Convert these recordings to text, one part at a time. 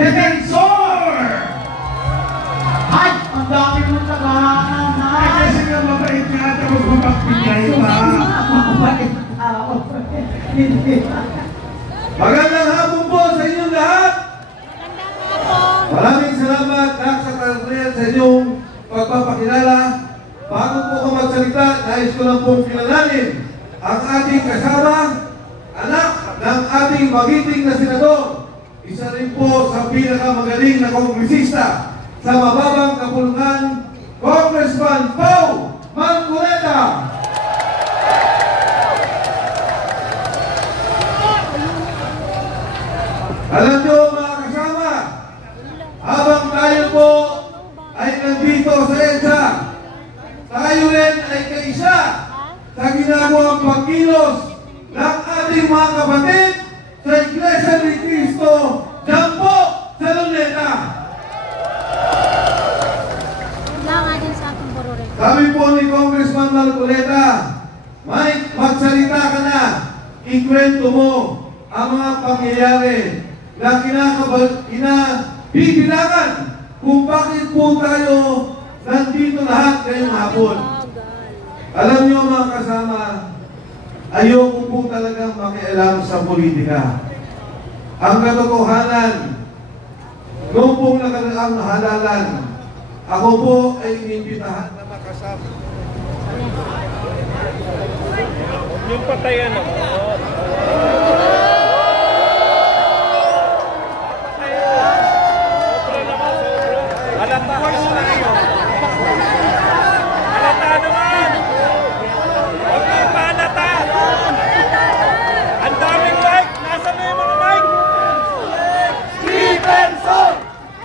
Defensor! Ay! Ang dami mong tagahanan, ha? Ay, kasi nga mabait nga, tapos mapagbigay pa. Mabait tao. Hindi. Magandang hapon po sa inyong lahat. Maraming salamat sa Carmen sa inyong pagpapakilala. Bago po ako magsalita, nais ko lang pong kilalanin ang ating kasama, anak ng ating magiting na senador. Isa rin po sa pinakamagaling na kongresista sa mababang kapulungan, Congressman Pau Marcoleta. Alam nyo mga kasama, habang tayo po ay nandito sa EDSA, tayo rin ay kaisa sa ginagawang pagkilos ng ating mga kapatid sa Iglesia ni Cristo dyan po sa Luneta. Sabi po ni Congressman Marcoleta, Mike, magsalita ka na, ikwento mo ang mga pangyayari na bibilangan kung bakit po tayo nandito lahat ngayong hapon. Alam niyo mga kasama, ayoko po talagang makialam sa politika. Ang katotohanan, noong pong nakaraang halalan, ako po ay inimbitahan na makasama. Yung patayan ako. Halata naman! Huwag na palata! Ang daming mic! Nasaan na yung mga mic? Defensor!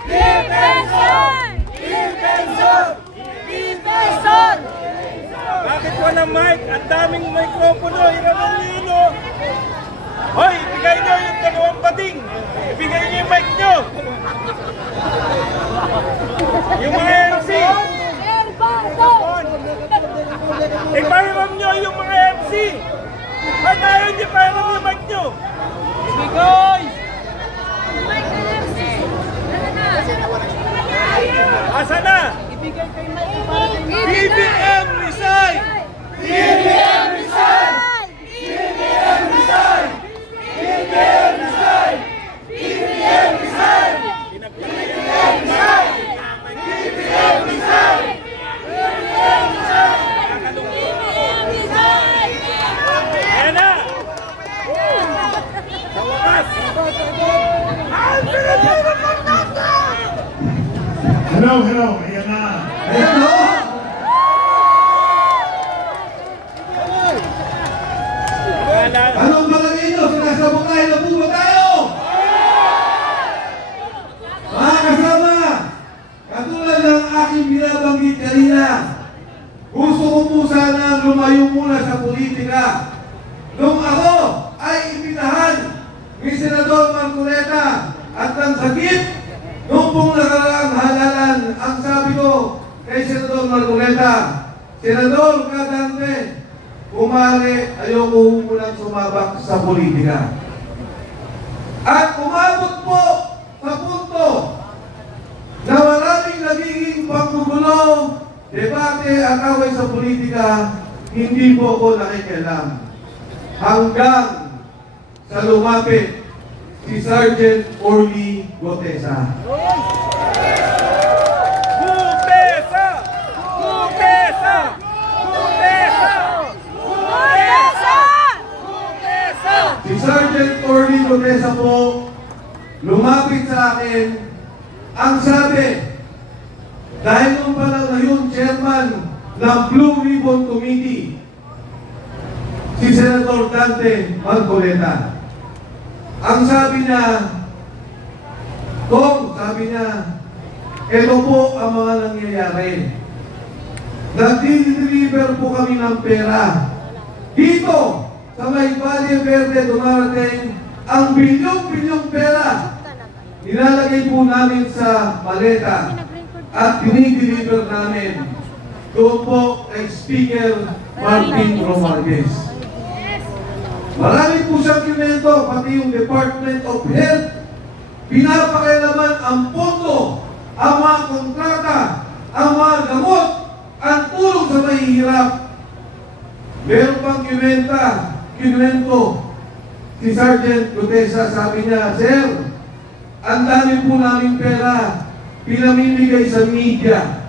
Defensor! Defensor! Defensor! Bakit walang mic? Ang daming mikropono! Hirap ang lino! Hoy! Ibigay nyo yung dalawang bading! Ibigay nyo yung mic nyo! Yung mga MC! Ipahiram nyo yung mga MC! Ba't ayaw nyo ipahiram yung mic nyo? Guys! Asa na? BBM resign! BBM resign! BBM resign! BBM resign! BBM resign! BBM resign! BBM resign! Ayan na! Sa wakas! Hello, hello, ayan na. Ayan o! Anong palagay nyo? Sinasabukay na po ba tayo? Mga kasama, katulad ng aking binabanggit kanina, gusto ko po sana lumayo muna sa politika. Nung ako ay imbitahan ni Senador Marcoleta at ang sakit, nung pong nakaraang halalan, ang sabi ko kay Senador Marcoleta, Senador Kadante, kumari ayoko munang sumabak sa politika. At umabot po sa punto na maraming nagiging paggugulo, debate at away sa politika, hindi po ako nakikialam. Hanggang sa lumapit si Sergeant Orly Gotesa. Gutesa! Gutesa! Gutesa! Gutesa! Gutesa! Si Sergeant Orly Gotesa po, lumapit sa akin, ang sabi, dahil nung panahon na yun, chairman ng Blue Ribbon Committee, si Senator Dante Marcoleta. Ang sabi niya, Kong, sabi niya, ito po ang mga nangyayari. Nag-deliver po kami ng pera. Dito, sa may Valle Verde, dumarating ang bilyong-bilyong pera. Nilalagay po namin sa maleta at dinideliver namin doon po kay Speaker Martin Romualdez. Marami po siyang kinento, pati yung Department of Health Pinapakialaman ang pondo, ang mga kontrata, ang mga gamot, ang tulong sa mahihirap. Meron pang kinuwento si Sergeant Gutesa, sabi niya, Sir, ang dami po namin pera, pinamimigay sa media.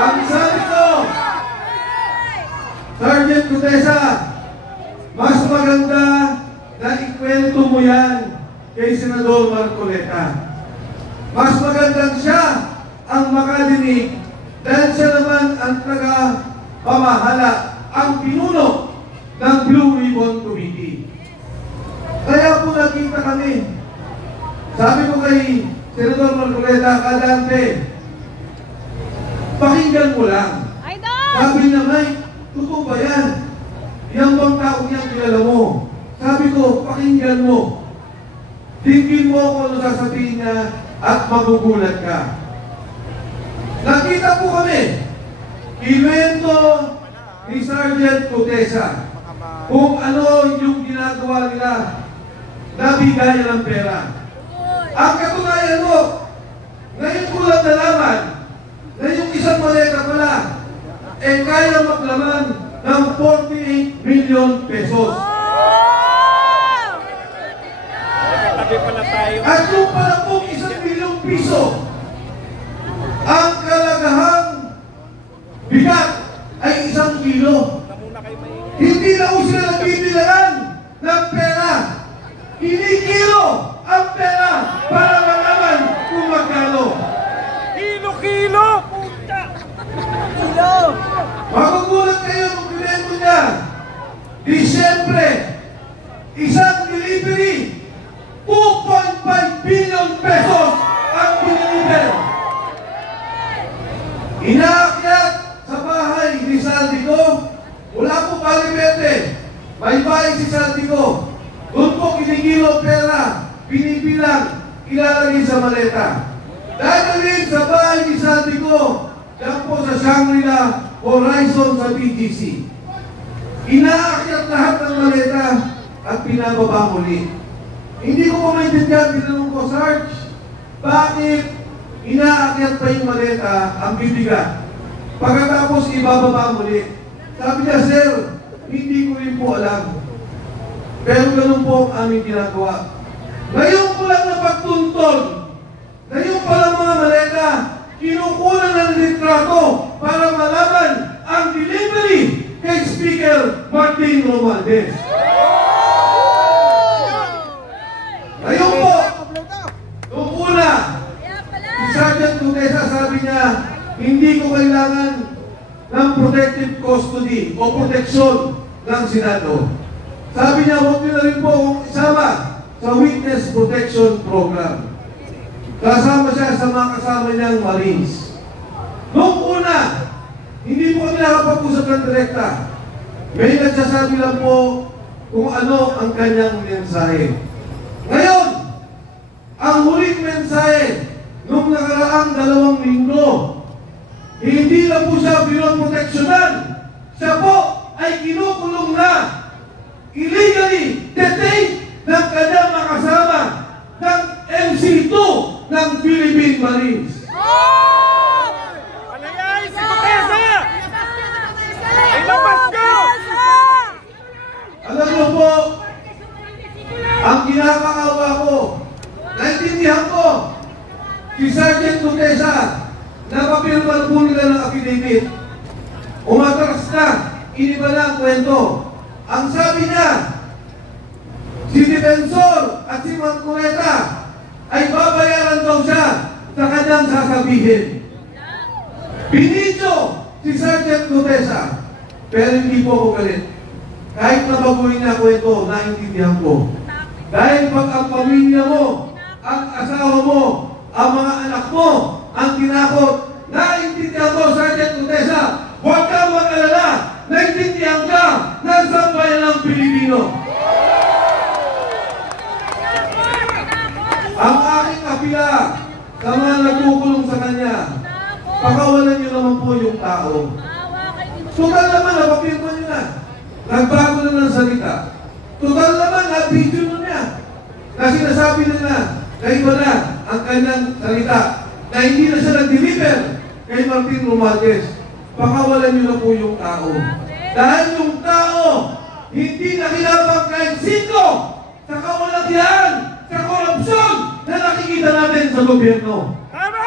Ang sabi ko, Sergeant Gutesa, mas maganda na ikwento mo yan kay Senador Marcoleta. Mas magandang siya ang makadinig dahil siya naman ang taga-pamahala, ang pinuno ng Blue Ribbon Committee. Kaya po nakita kami. Sabi ko kay Senador Marcoleta, Kadante, pakinggan mo lang. Sabi niya, Mike, totoo ba yan? Yang bang tao niya kilala mo? Sabi ko, pakinggan mo. Tingin mo kung ano sasabihin niya at magugulat ka. Nakita po kami, ikwento ni Sergeant Gutesa kung ano yung ginagawa nila na bigayan ng pera. Ang katunayan mo, ngayon ko lang nalaman na yung isang maleta pala kaya maglaman ng 48 million pesos. At yung pala pong 1 milyong piso, ang kalagahang bigat ay 1 kilo. Hindi na po sila nagbibilangan ng pera. Kinikilo ang pera para malaman kung magkano. Kilo! Puta! Kilo! Magugulat kayo kung pinento niya. Disyembre, isang delivery, 2.5 billion pesos ang biniliber. Inaakyat sa bahay ni Saldico, wala po palimete. May bahay si Saldico. Doon po kinikilo pera, binibilang, ilalagay sa maleta. Dadalhin sa bahay ni Saldico, yan po sa Shangri-La Horizon sa BGC. Inaakyat lahat ng maleta at pinababa muli. Hindi ko po maintindihan, tinanong ko, Sarge, bakit inaakyat pa yung maleta ang bibigat? Pagkatapos ibababa muli. Sabi niya, Sir, hindi ko rin po alam. Pero ganun po ang aming ginagawa. Ngayon ko lang napagtuntun na yung palang mga maleta, kinukunan ng litrato para malaman ang delivery kay Speaker Martin Romualdez. Ngayon po, noong una, si Sergeant Gutesa sabi niya, hindi ko kailangan ng protective custody o proteksyon ng Senado. Sabi niya, huwag niyo na rin po akong isama sa Witness Protection Program. Kasama siya sa mga kasama niyang Marines. Noong una, hindi po kami nakapag-usap ng direkta. May nagsasabi lang po kung ano ang kanyang mensahe. Ngayon, ang huling mensahe nung nakaraang 2 linggo, hindi lang po siya binoproteksyonan. Siya po ay kinukulong na, illegally detained ng kanyang makasama ng MC2 ng Philippine Marines. Alayay! Si Gutesa! Ilabas ko! Alam mo po, ang kinakaawa ko, naintindihan ko, si Sergeant Gutesa, napapirman po nila ng affidavit. Umatras na, iniba na ang kwento. Ang sabi niya, si Defensor at si Marcoleta ay babayaran daw siya sa kanyang sasabihin. Binidyo si Sergeant Gutesa, pero hindi po ako galit. Kahit na baguhin niya kwento, naintindihan ko. Dahil pag ang pamilya mo, ang asawa mo, ang mga anak mo, ang tinakot, naintindihan ko, Sergeant Gutesa, huwag kang mag-alala, naintindihan ka ng sambayan ng Pilipino. Ang aking apila sa mga nagkukulong sa kanya, pakawalan nyo naman po yung tao. Total naman, napapirma nyo na. Nagbago na ng salita. Total naman, na-video na niya. Na sinasabi na iba na ang kanyang salita. Na hindi na siya nag-deliver kay Martin Romualdez. Pakawalan nyo na po yung tao. Dahil yung tao, hindi na kinabang kahit sino sa kawalang-yan, sa korupsyon na nakikita natin sa gobyerno. Tama!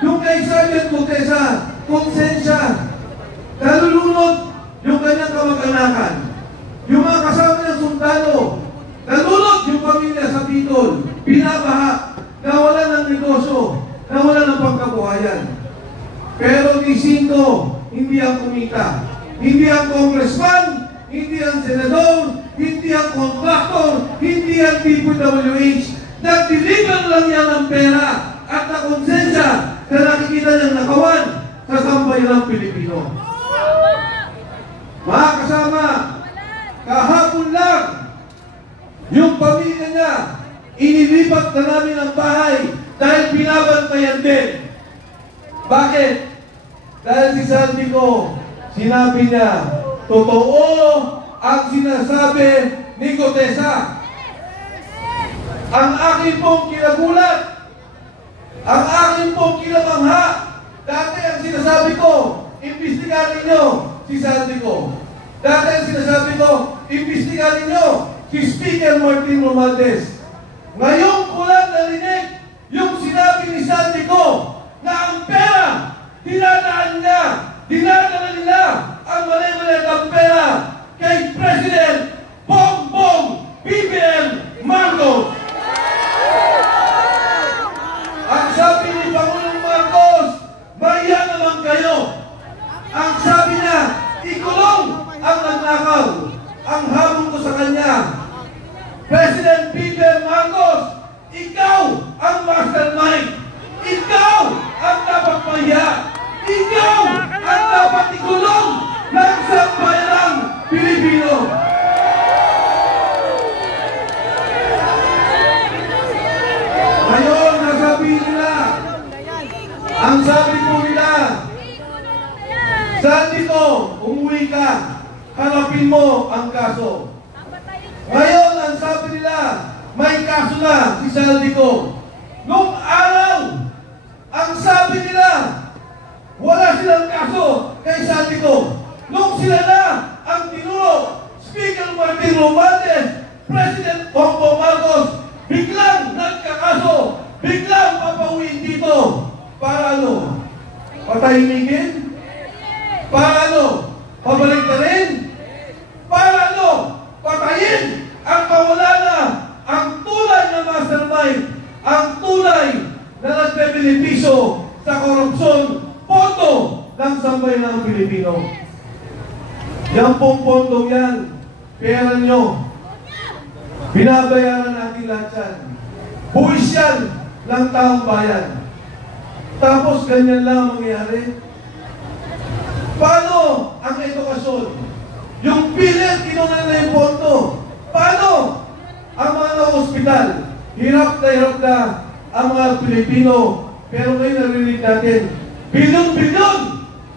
Yung kay Sergeant Gutesa, konsensya, nalulunod yung kanyang kamag-anakan. Yung mga kasama ng sundalo, nalulunod yung pamilya sa Bicol, binabaha, nawala ng negosyo, nawala ng pagkabuhayan. Pero ni Cinco, hindi ang kumita. Hindi ang congressman, hindi ang senador, hindi ang contractor, hindi ang DPWH. Nag-deliver lang yan ng pera at na konsensya na nakikita niyang nakawan sa sambayan ng Pilipino. Mga kasama, kahapon lang, yung pamilya niya, inilipat na namin ang bahay dahil binabantayan din. Bakit? Dahil si Saldico, sinabi niya, totoo ang sinasabi ni Gutesa. Ang aking pong kinagulat, ang aking pong kinamangha, dati ang sinasabi ko, imbestigahan ninyo si Saldico. Dati ang sinasabi ko, imbestigahan ninyo si Speaker Martin Romualdez. Ngayon ko lang narinig yung sinabi ni Saldico na ang pera, dinadala nila ang mali-mali ang pera kay President Bongbong BBM Marcos. Ang sabi ni Pangulong Marcos, maya naman kayo. Ang sabi niya, ikulong ang nagnakaw. Ang hamon ko sa kanya, President BBM Marcos, ikaw ang mastermind. Ikaw ang dapat mahiya. Ikaw ang dapat ikulong ng sambayanang Pilipino. Ngayon, nasabihin nila, ang sabi po nila, Saldico, umuwi ka, harapin mo ang kaso. Ngayon, ang sabi nila, may kaso na si Saldico. Noong araw, ang sabi nila, wala silang kaso kay Saldico. Noong sila na ang tinuro, Speaker Martin Romualdez, President Bongbong Marcos, biglang nagkakaso, biglang papauwiin dito. Para ano? Patahimikin? Para ano? Pabalik na rin? Para ano? Patayin ang kawala na ang tunay na mastermind, ang tunay na nagbebenepisyo sa korupsyon, pondo ng sambayan ng Pilipino. Yan pong pondo yan, pera nyo. Binabayaran natin lahat yan. Buwis yan ng taong bayan. Tapos ganyan lang mangyari. Paano ang edukasyon? Yung pilit, kinunan na yung pondo. Paano ang mga ospital? Hirap na ang mga Pilipino. Pero ngayon narinig natin, bilyon-bilyon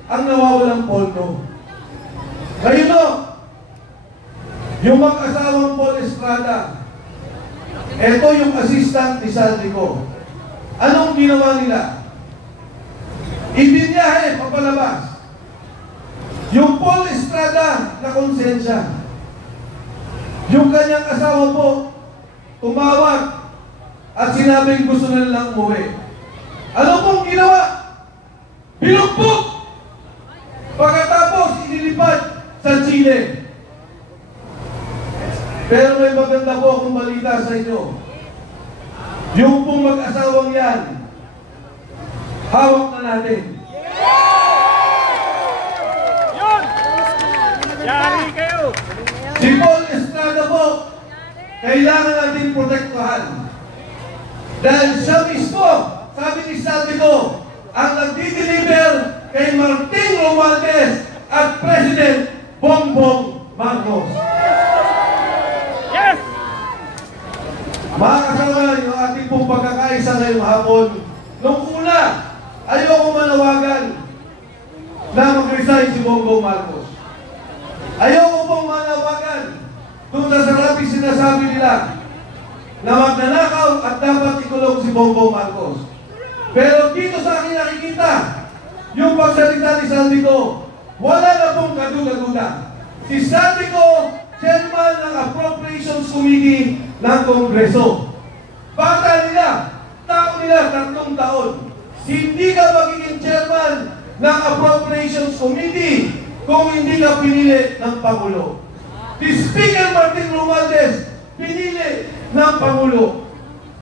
ang nawawalang pondo. Ngayon no, yung mag-asawang Paul Estrada, eto yung assistant ni Saldico. Anong ginawa nila? Ibinyahe, papalabas. Yung Paul Estrada na konsensya. Yung kanyang asawa po, tumawag at sinabing gusto na nilang umuwi. Ano pong ginawa? Binugbog! Pagkatapos, inilipad sa Chile. Pero may maganda po akong balita sa inyo. Yung pong mag-asawang yan, hawak na natin. Yun! Yari kayo! Si Paul Estrada po, kailangan natin protektahan. Dahil siya mismo, sabi ni Saldico, ang nagdi-deliver kay Martin Romualdez at President Bongbong Marcos. Yes! Mga kasama, yung ating pong pagkakaisa ngayong hapon, nung una, ayoko manawa manawagan na mag-resign si Bongbong Marcos. Ayoko pong manawagan kung sa sarapis sinasabi nila na magnanakaw at dapat ikulong si Bongbong Marcos. Pero dito sa akin nakikita, yung pagsalita ni Saldico, wala na pong kaduda-duda. Si Saldico, chairman ng Appropriations Committee ng Kongreso. Bata nila, tao nila 3 taon. Hindi ka magiging chairman ng Appropriations Committee kung hindi ka pinili ng Pangulo. Si Speaker Martin Romualdez, pinili ng Pangulo.